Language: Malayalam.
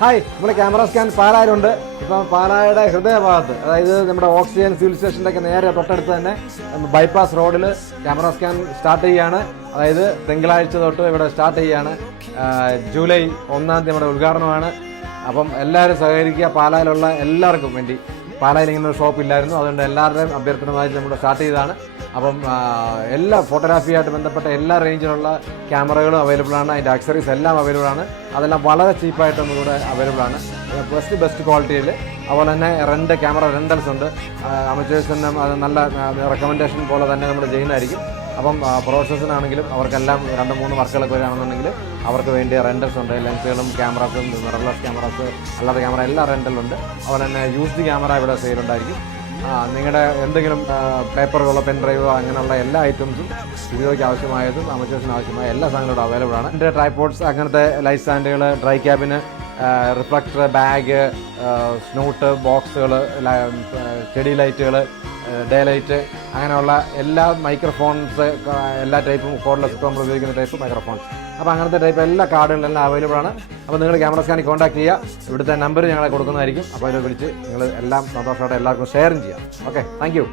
ഹായ്, നമ്മുടെ ക്യാമറ സ്കാൻ പാലായിലുണ്ട്. ഇപ്പം പാലായുടെ ഹൃദയഭാഗത്ത്, അതായത് നമ്മുടെ ഓക്സിജൻ സിവിൽ സ്റ്റേഷൻ്റെ ഒക്കെ നേരെ തൊട്ടടുത്ത് തന്നെ ബൈപ്പാസ് റോഡിൽ ക്യാമറ സ്കാൻ സ്റ്റാർട്ട് ചെയ്യുകയാണ്. അതായത് തിങ്കളാഴ്ച തൊട്ട് ഇവിടെ സ്റ്റാർട്ട് ചെയ്യുകയാണ്. ജൂലൈ 1-ാം തീയതി നമ്മുടെ ഉദ്ഘാടനമാണ്. അപ്പം എല്ലാവരും സഹകരിക്കുക. പാലായിലുള്ള എല്ലാവർക്കും വേണ്ടി, പാലായിൽ ഇങ്ങനെ ഒരു ഷോപ്പ് ഇല്ലായിരുന്നു, അതുകൊണ്ട് എല്ലാവരുടെയും അഭ്യർത്ഥനമായി നമ്മൾ സ്റ്റാർട്ട് ചെയ്തതാണ്. അപ്പം എല്ലാ ഫോട്ടോഗ്രാഫിയായിട്ട് ബന്ധപ്പെട്ട എല്ലാ റേഞ്ചിലുള്ള ക്യാമറകളും അവൈലബിൾ ആണ്. അതിൻ്റെ ആക്സറീസ് എല്ലാം അവൈലബിൾ ആണ്. അതെല്ലാം വളരെ ചീപ്പായിട്ട് നമുക്കിവിടെ അവൈലബിൾ ആണ്. ബെസ്റ്റ് ക്വാളിറ്റിയിൽ. അതുപോലെ തന്നെ ക്യാമറ റെൻ്റൽസ് ഉണ്ട്. അമച്ചേഴ്സിന് അത് നല്ല റെക്കമെൻഡേഷൻ പോലെ തന്നെ നമ്മൾ ചെയ്യുന്നതായിരിക്കും. അപ്പം പ്രൊഫഷണൽസിനാണെങ്കിലും അവർക്കെല്ലാം 2-3 വർക്കുകളൊക്കെ വരികയാണെന്നുണ്ടെങ്കിൽ അവർക്ക് വേണ്ടി റെൻ്റൽസ് ഉണ്ട്. ലെൻസുകളും ക്യാമറാസും മിറർലെസ് ക്യാമറാസ് അല്ലാത്ത ക്യാമറ എല്ലാം റെൻ്റലുണ്ട്. അതുപോലെ തന്നെ യൂസ്ഡ് ക്യാമറ ഇവിടെ സെയിലുണ്ടായിരിക്കും. നിങ്ങളുടെ എന്തെങ്കിലും പേപ്പറുകളോ പെൻ ഡ്രൈവോ അങ്ങനെയുള്ള എല്ലാ ഐറ്റംസും വീഡിയോയ്ക്ക് ആവശ്യമായതും അമച്ചേഴ്സിന് ആവശ്യമായ എല്ലാ സാധനങ്ങളും അവൈലബിൾ ആണ്. എൻ്റെ ട്രൈപോഡ്സ്, അങ്ങനത്തെ ലൈറ്റ് സ്റ്റാൻഡുകൾ, ഡ്രൈ ക്യാബിന്, റിഫ്ലക്ടർ, ബാഗ്, സ്നൂട്ട് ബോക്സുകൾ, സ്റ്റഡി ലൈറ്റുകൾ, ഡേ ലൈറ്റ്, അങ്ങനെയുള്ള എല്ലാ മൈക്രോഫോൺസ്, എല്ലാ ടൈപ്പും കോഡ്ലെസ് ഇപ്പോൾ നമ്മൾ ഉപയോഗിക്കുന്ന ടൈപ്പ് മൈക്രോഫോൺസ്. അപ്പോൾ അങ്ങനത്തെ ടൈപ്പ് എല്ലാ കാർഡുകളെല്ലാം അവൈലബിൾ ആണ്. അപ്പോൾ നിങ്ങൾ ക്യാമറ സ്കാനിൽ കോൺടാക്ട് ചെയ്യുക. ഇവിടുത്തെ നമ്പർ ഞങ്ങളെ കൊടുക്കുന്നതായിരിക്കും. അപ്പോൾ അതിൽ വിളിച്ച് നിങ്ങൾ എല്ലാം സന്തോഷമായിട്ട് എല്ലാവർക്കും ഷെയറും ചെയ്യാം. Okay, thank you.